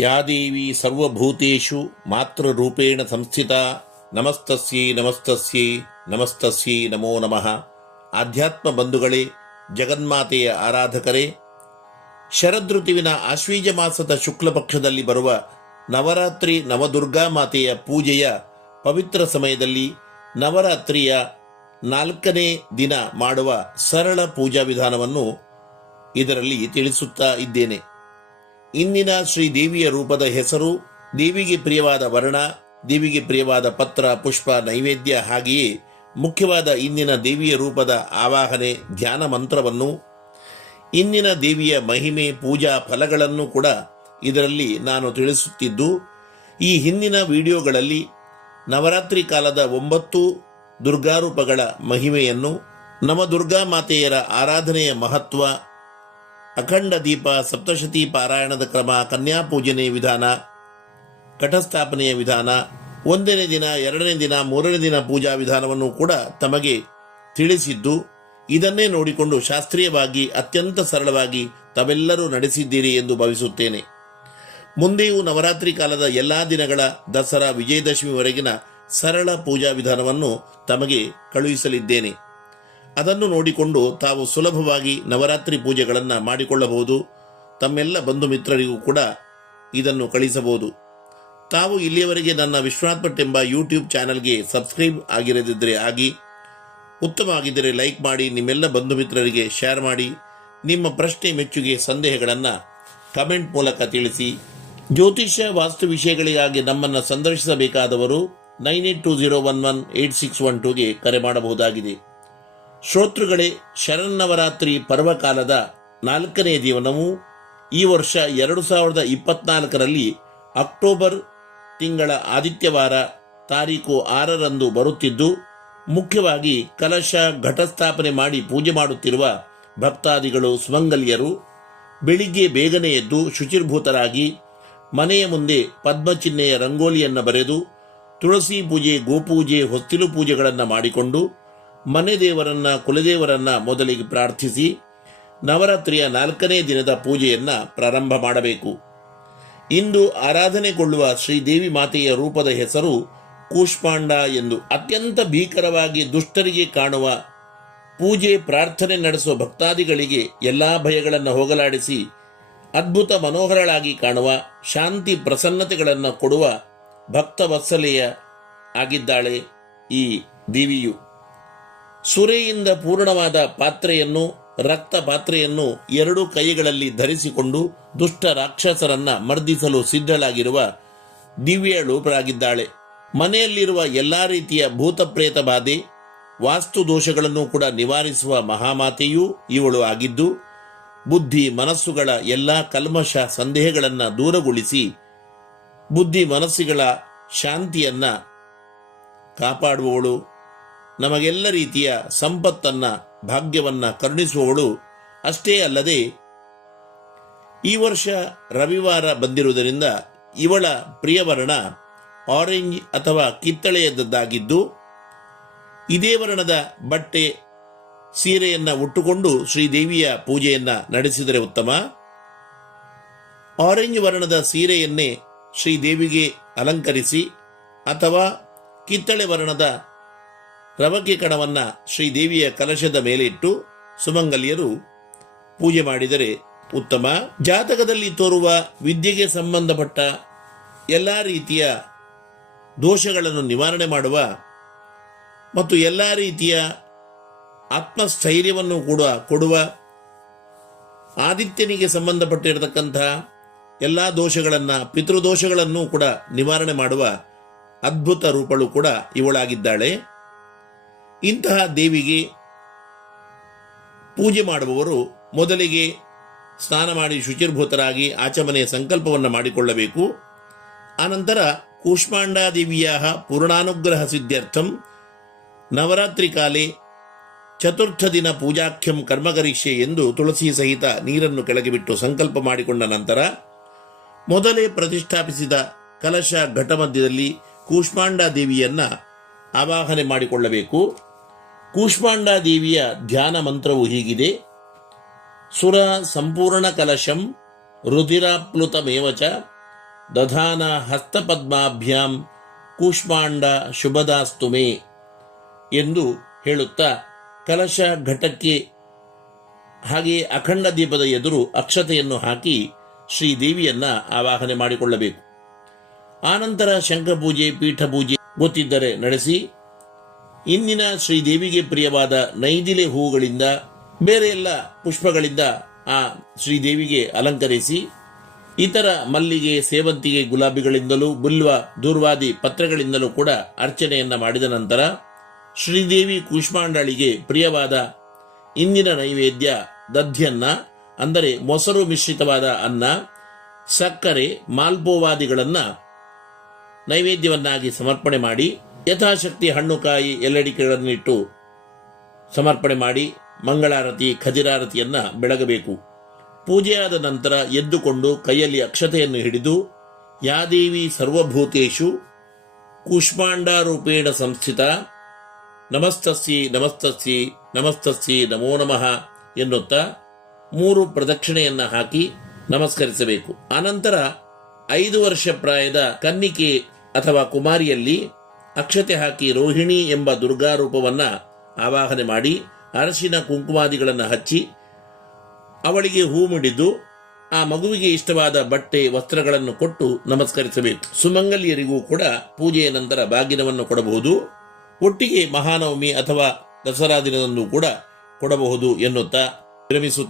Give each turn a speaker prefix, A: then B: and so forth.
A: ಯಾ ದೇವಿ ಸರ್ವಭೂತೇಷು ಮಾತೃರೂಪೇಣ ಸಂಸ್ಥಿತಾ ನಮಸ್ತಸ್ಯೈ ನಮಸ್ತಸ್ಯೈ ನಮಸ್ತಸ್ಯೈ ನಮೋ ನಮಃ. ಆಧ್ಯಾತ್ಮ ಬಂಧುಗಳೇ, ಜಗನ್ಮಾತೆಯ ಆರಾಧಕರೇ, ಶರದೃತುವಿನ ಆಶ್ವೀಜ ಮಾಸದ ಶುಕ್ಲ ಪಕ್ಷದಲ್ಲಿ ಬರುವ ನವರಾತ್ರಿ ನವದುರ್ಗಾ ಮಾತೆಯ ಪೂಜೆಯ ಪವಿತ್ರ ಸಮಯದಲ್ಲಿ ನವರಾತ್ರಿಯ ನಾಲ್ಕನೇ ದಿನ ಮಾಡುವ ಸರಳ ಪೂಜಾ ವಿಧಾನವನ್ನು ಇದರಲ್ಲಿ ತಿಳಿಸುತ್ತಾ ಇದ್ದೇನೆ. ಇಂದಿನ ಶ್ರೀ ದೇವಿಯ ರೂಪದ ಹೆಸರು, ದೇವಿಗೆ ಪ್ರಿಯವಾದ ವರ್ಣ, ದೇವಿಗೆ ಪ್ರಿಯವಾದ ಪತ್ರ, ಪುಷ್ಪ, ನೈವೇದ್ಯ ಹಾಗೆಯೇ ಮುಖ್ಯವಾದ ಇಂದಿನ ದೇವಿಯ ರೂಪದ ಆವಾಹನೆ, ಧ್ಯಾನ ಮಂತ್ರವನ್ನು. ಇಂದಿನ ದೇವಿಯ ಮಹಿಮೆ, ಪೂಜಾ ಫಲಗಳನ್ನು ಕೂಡ ಇದರಲ್ಲಿ ನಾನು ತಿಳಿಸುತ್ತಿದ್ದು, ಈ ಹಿಂದಿನ ವಿಡಿಯೋಗಳಲ್ಲಿ ನವರಾತ್ರಿ ಕಾಲದ ಒಂಬತ್ತು ದುರ್ಗಾರೂಪಗಳ ಮಹಿಮೆಯನ್ನು ನವದುರ್ಗಾ ಮಾತೆಯರ ಆರಾಧನೆಯ ಮಹತ್ವ ಅಖಂಡ ದೀಪ, ಸಪ್ತಶತಿ ಪಾರಾಯಣದ ಕ್ರಮ, ಕನ್ಯಾ ಪೂಜನೆ ವಿಧಾನ, ಘಟಸ್ಥಾಪನೆಯ ವಿಧಾನ, ಒಂದನೇ ದಿನ, ಎರಡನೇ ದಿನ, ಮೂರನೇ ದಿನ ಪೂಜಾ ವಿಧಾನವನ್ನು ಕೂಡ ತಮಗೆ ತಿಳಿಸಿದ್ದು, ಇದನ್ನೇ ನೋಡಿಕೊಂಡು ಶಾಸ್ತ್ರೀಯವಾಗಿ, ಅತ್ಯಂತ ಸರಳವಾಗಿ ತಾವೆಲ್ಲರೂ ನಡೆಸಿದ್ದೀರಿ ಎಂದು ಭಾವಿಸುತ್ತೇನೆ. ಮುಂದೆಯೂ ನವರಾತ್ರಿ ಕಾಲದ ಎಲ್ಲಾ ದಿನಗಳ ದಸರಾ ವಿಜಯದಶಮಿವರೆಗಿನ ಸರಳ ಪೂಜಾ ವಿಧಾನವನ್ನು ತಮಗೆ ಕಳುಹಿಸಲಿದ್ದೇನೆ. ಅದನ್ನು ನೋಡಿಕೊಂಡು ತಾವು ಸುಲಭವಾಗಿ ನವರಾತ್ರಿ ಪೂಜೆಗಳನ್ನು ಮಾಡಿಕೊಳ್ಳಬಹುದು. ತಮ್ಮೆಲ್ಲ ಬಂಧು ಮಿತ್ರರಿಗೂ ಕೂಡ ಇದನ್ನು ಕಳಿಸಬಹುದು. ತಾವು ಇಲ್ಲಿಯವರೆಗೆ ನನ್ನ ವಿಶ್ವನಾಥ್ ಭಟ್ ಎಂಬ ಯೂಟ್ಯೂಬ್ ಚಾನಲ್ಗೆ ಸಬ್ಸ್ಕ್ರೈಬ್ ಆಗಿರದಿದ್ದರೆ ಆಗಿ, ಉತ್ತಮ ಆಗಿದ್ದರೆ ಲೈಕ್ ಮಾಡಿ, ನಿಮ್ಮೆಲ್ಲ ಬಂಧು ಮಿತ್ರರಿಗೆ ಶೇರ್ ಮಾಡಿ, ನಿಮ್ಮ ಪ್ರಶ್ನೆ ಮೆಚ್ಚುಗೆ ಸಂದೇಹಗಳನ್ನು ಕಮೆಂಟ್ ಮೂಲಕ ತಿಳಿಸಿ. ಜ್ಯೋತಿಷ್ಯ ವಾಸ್ತು ವಿಷಯಗಳಿಗಾಗಿ ನಮ್ಮನ್ನು ಸಂದರ್ಶಿಸಬೇಕಾದವರು nine eight two zero one one eight six one ಟೂಗೆ ಕರೆ ಮಾಡಬಹುದಾಗಿದೆ. ಶ್ರೋತೃಗಳೇ ಶರನ್ನವರಾತ್ರಿ ಪರ್ವಕಾಲದ ನಾಲ್ಕನೇ ದಿವನವು ಈ ವರ್ಷ ಎರಡು ಸಾವಿರದ ಇಪ್ಪತ್ನಾಲ್ಕರಲ್ಲಿ ಅಕ್ಟೋಬರ್ ತಿಂಗಳ ಆದಿತ್ಯವಾರ ತಾರೀಕು ಆರರಂದು ಬರುತ್ತಿದ್ದು, ಮುಖ್ಯವಾಗಿ ಕಲಶ ಘಟಸ್ಥಾಪನೆ ಮಾಡಿ ಪೂಜೆ ಮಾಡುತ್ತಿರುವ ಭಕ್ತಾದಿಗಳು ಸುಮಂಗಲಿಯರು ಬೆಳಿಗ್ಗೆ ಬೇಗನೆ ಎದ್ದು ಶುಚಿರ್ಭೂತರಾಗಿ ಮನೆಯ ಮುಂದೆ ಪದ್ಮಚಿಹ್ನೆಯ ರಂಗೋಲಿಯನ್ನು ಬರೆದು ತುಳಸಿ ಪೂಜೆ, ಗೋಪೂಜೆ, ಹೊಸ್ತಿಲು ಪೂಜೆಗಳನ್ನು ಮಾಡಿಕೊಂಡು ಮನೆ ದೇವರನ್ನ, ಕುಲದೇವರನ್ನ ಮೊದಲಿಗೆ ಪ್ರಾರ್ಥಿಸಿ, ನವರಾತ್ರಿಯ ನಾಲ್ಕನೇ ದಿನದ ಪೂಜೆಯನ್ನ ಪ್ರಾರಂಭ ಮಾಡಬೇಕು. ಇಂದು ಆರಾಧನೆಗೊಳ್ಳುವ ಶ್ರೀದೇವಿ ಮಾತೆಯ ರೂಪದ ಹೆಸರು ಕೂಷ್ಪಾಂಡ ಎಂದು. ಅತ್ಯಂತ ಭೀಕರವಾಗಿ ದುಷ್ಟರಿಗೆ ಕಾಣುವ ಪೂಜೆ, ಪ್ರಾರ್ಥನೆ ನಡೆಸುವ ಭಕ್ತಾದಿಗಳಿಗೆ ಎಲ್ಲಾ ಭಯಗಳನ್ನು ಹೋಗಲಾಡಿಸಿ, ಅದ್ಭುತ ಮನೋಹರಳಾಗಿ ಕಾಣುವ, ಶಾಂತಿ ಪ್ರಸನ್ನತೆಗಳನ್ನು ಕೊಡುವ ಭಕ್ತ ವತ್ಸಲೆಯ ಆಗಿದ್ದಾಳೆ ಈ ದೇವಿಯು. ಸುರೆಯಿಂದ ಪೂರ್ಣವಾದ ಪಾತ್ರೆಯನ್ನು, ರಕ್ತ ಪಾತ್ರೆಯನ್ನು ಎರಡು ಕೈಗಳಲ್ಲಿ ಧರಿಸಿಕೊಂಡು ದುಷ್ಟ ರಾಕ್ಷಸರನ್ನ ಮರ್ದಿಸಲು ಸಿದ್ಧಳಾಗಿರುವ ದಿವ್ಯ ಲೋಪರಾಗಿದ್ದಾಳೆ. ಮನೆಯಲ್ಲಿರುವ ಎಲ್ಲಾ ರೀತಿಯ ಭೂತ ಪ್ರೇತ ಬಾಧೆ, ವಾಸ್ತು ದೋಷಗಳನ್ನು ಕೂಡ ನಿವಾರಿಸುವ ಮಹಾಮಾತೆಯೂ ಇವಳು ಆಗಿದ್ದು, ಬುದ್ಧಿ ಮನಸ್ಸುಗಳ ಎಲ್ಲಾ ಕಲ್ಮಶ ಸಂದೇಹಗಳನ್ನು ದೂರಗೊಳಿಸಿ ಬುದ್ಧಿ ಮನಸ್ಸುಗಳ ಶಾಂತಿಯನ್ನ ಕಾಪಾಡುವವಳು. ನಮಗೆಲ್ಲ ರೀತಿಯ ಸಂಪತ್ತನ್ನ, ಭಾಗ್ಯವನ್ನ ಕರುಣಿಸುವವಳು ಅಷ್ಟೇ ಅಲ್ಲದೆ ಈ ವರ್ಷ ರವಿವಾರ ಬಂದಿರುವುದರಿಂದ ಇವಳ ಪ್ರಿಯವರ್ಣ ಆರೆಂಜ್ ಅಥವಾ ಕಿತ್ತಳೆಯದ್ದಾಗಿದ್ದು ಇದೇ ವರ್ಣದ ಬಟ್ಟೆ ಸೀರೆಯನ್ನ ಉಟ್ಟುಕೊಂಡು ಶ್ರೀದೇವಿಯ ಪೂಜೆಯನ್ನ ನಡೆಸಿದರೆ ಉತ್ತಮ. ಆರೆಂಜ್ ವರ್ಣದ ಸೀರೆಯನ್ನೇ ಶ್ರೀದೇವಿಗೆ ಅಲಂಕರಿಸಿ ಅಥವಾ ಕಿತ್ತಳೆ ವರ್ಣದ ರವಕೆ ಕಣವನ್ನ ಶ್ರೀದೇವಿಯ ಕಲಶದ ಮೇಲೆ ಇಟ್ಟು ಸುಮಂಗಲಿಯರು ಪೂಜೆ ಮಾಡಿದರೆ ಉತ್ತಮ. ಜಾತಕದಲ್ಲಿ ತೋರುವ ವಿದ್ಯೆಗೆ ಸಂಬಂಧಪಟ್ಟ ಎಲ್ಲ ರೀತಿಯ ದೋಷಗಳನ್ನು ನಿವಾರಣೆ ಮಾಡುವ ಮತ್ತು ಎಲ್ಲ ರೀತಿಯ ಆತ್ಮಸ್ಥೈರ್ಯವನ್ನು ಕೂಡ ಕೊಡುವ ಆದಿತ್ಯನಿಗೆ ಸಂಬಂಧಪಟ್ಟಿರತಕ್ಕಂತಹ ಎಲ್ಲ ದೋಷಗಳನ್ನು, ಪಿತೃದೋಷಗಳನ್ನು ಕೂಡ ನಿವಾರಣೆ ಮಾಡುವ ಅದ್ಭುತ ರೂಪಳು ಕೂಡ ಇವಳಾಗಿದ್ದಾಳೆ. ಇಂತಹ ದೇವಿಗೆ ಪೂಜೆ ಮಾಡುವವರು ಮೊದಲಿಗೆ ಸ್ನಾನ ಮಾಡಿ ಶುಚಿರ್ಭೂತರಾಗಿ ಆಚಮನೆಯ ಸಂಕಲ್ಪವನ್ನು ಮಾಡಿಕೊಳ್ಳಬೇಕು. ಆನಂತರ ಕೂಷ್ಮಾಂಡಾದೇವಿಯ ಪೂರ್ಣಾನುಗ್ರಹ ಸಿದ್ಧ್ಯರ್ಥಂ. ನವರಾತ್ರಿ ಕಾಲೆ ಚತುರ್ಥ ದಿನ ಪೂಜಾಖ್ಯಂ ಕರ್ಮಗರೀಕ್ಷೆ ಎಂದು ತುಳಸಿ ಸಹಿತ ನೀರನ್ನು ಕೆಳಗೆ ಬಿಟ್ಟು ಸಂಕಲ್ಪ ಮಾಡಿಕೊಂಡ ನಂತರ ಮೊದಲೇ ಪ್ರತಿಷ್ಠಾಪಿಸಿದ ಕಲಶ ಘಟಮಧ್ಯದಲ್ಲಿ ಕೂಷ್ಮಾಂಡ ದೇವಿಯನ್ನು ಆವಾಹನೆ ಮಾಡಿಕೊಳ್ಳಬೇಕು. ಕೂಷ್ಮಾಂಡ ದೇವಿಯ ಧ್ಯಾನ ಮಂತ್ರವು ಹೀಗಿದೆ. ಸುರ ಸಂಪೂರ್ಣ ಕಲಶಂ ರುಧಿರಾಪ್ಲುತಮೇವಚ ದಧಾನ ಹಸ್ತಪದ್ಮಾಭ್ಯಾಂ ಕೂಷ್ಮಾಂಡ ಶುಭದಾಸ್ತುಮೆ ಎಂದು ಹೇಳುತ್ತಾ ಕಲಶ ಘಟಕ್ಕೆ ಹಾಗೆಯೇ ಅಖಂಡ ದೀಪದ ಎದುರು ಅಕ್ಷತೆಯನ್ನು ಹಾಕಿ ಶ್ರೀದೇವಿಯನ್ನ ಆವಾಹನೆ ಮಾಡಿಕೊಳ್ಳಬೇಕು. ಆನಂತರ ಶಂಕರಪೂಜೆ ಪೀಠ ಪೂಜೆ ಗೊತ್ತಿದ್ದರೆ ನಡೆಸಿ ಇಂದಿನ ಶ್ರೀದೇವಿಗೆ ಪ್ರಿಯವಾದ ನೈದಿಲೆ ಹೂಗಳಿಂದ ಬೇರೆ ಎಲ್ಲ ಪುಷ್ಪಗಳಿಂದ ಆ ಶ್ರೀದೇವಿಗೆ ಅಲಂಕರಿಸಿ, ಇತರ ಮಲ್ಲಿಗೆ, ಸೇವಂತಿಗೆ ಗುಲಾಬಿಗಳಿಂದಲೂ, ಬುಲ್ವ, ದೂರ್ವಾದಿ ಪತ್ರಗಳಿಂದಲೂ ಕೂಡ ಅರ್ಚನೆಯನ್ನ ಮಾಡಿದ ನಂತರ ಶ್ರೀದೇವಿ ಕೂಷ್ಮಾಂಡಳಿಗೆ ಪ್ರಿಯವಾದ ಇಂದಿನ ನೈವೇದ್ಯ ದಧ್ಯನ್ನ, ಅಂದರೆ ಮೊಸರು ಮಿಶ್ರಿತವಾದ ಅನ್ನ, ಸಕ್ಕರೆ ಮಾಲ್ಪೋವಾದಿಗಳನ್ನ ನೈವೇದ್ಯವನ್ನಾಗಿ ಸಮರ್ಪಣೆ ಮಾಡಿ ಯಥಾಶಕ್ತಿ ಹಣ್ಣು ಕಾಯಿ ಎಲ್ಲಡಿಕೆಗಳನ್ನಿಟ್ಟು ಸಮರ್ಪಣೆ ಮಾಡಿ ಮಂಗಳಾರತಿ ಖದಿರಾರತಿಯನ್ನ ಬೆಳಗಬೇಕು. ಪೂಜೆಯಾದ ನಂತರ ಎದ್ದುಕೊಂಡು ಕೈಯಲ್ಲಿ ಅಕ್ಷತೆಯನ್ನು ಹಿಡಿದು ಯಾದೇವಿ ಸರ್ವಭೂತೇಶು ಕೂಷ್ಮಾಂಡಾರೂಪೇಣ ಸಂಸ್ಥಿತ ನಮಸ್ತಸ್ಸಿ ನಮಸ್ತಸ್ಸಿ ನಮಸ್ತಸ್ಸಿ ನಮೋ ನಮಃ ಎನ್ನುತ್ತಾ ಮೂರು ಪ್ರದಕ್ಷಿಣೆಯನ್ನ ಹಾಕಿ ನಮಸ್ಕರಿಸಬೇಕು. ಅನಂತರ ಐದು ವರ್ಷ ಪ್ರಾಯದ ಕನ್ನಿಕೆ ಅಥವಾ ಕುಮಾರಿಯಲ್ಲಿ ಅಕ್ಷತೆ ಹಾಕಿ ರೋಹಿಣಿ ಎಂಬ ದುರ್ಗಾ ರೂಪವನ್ನ ಆವಾಹನೆ ಮಾಡಿ ಅರಸಿನ ಕುಂಕುಮಾದಿಗಳನ್ನು ಹಚ್ಚಿ ಅವಳಿಗೆ ಹೂ ಮುಡಿದು ಆ ಮಗುವಿಗೆ ಇಷ್ಟವಾದ ಬಟ್ಟೆ, ವಸ್ತ್ರಗಳನ್ನು ಕೊಟ್ಟು ನಮಸ್ಕರಿಸಬೇಕು. ಸುಮಂಗಲಿಯರಿಗೂ ಕೂಡ ಪೂಜೆಯ ನಂತರ ಬಾಗಿನವನ್ನು ಕೊಡಬಹುದು. ಒಟ್ಟಿಗೆ ಮಹಾನವಮಿ ಅಥವಾ ದಸರಾ ದಿನದಂದು ಕೂಡ ಕೊಡಬಹುದು ಎನ್ನುತ್ತಾ ವಿರಮಿಸುತ್ತಾ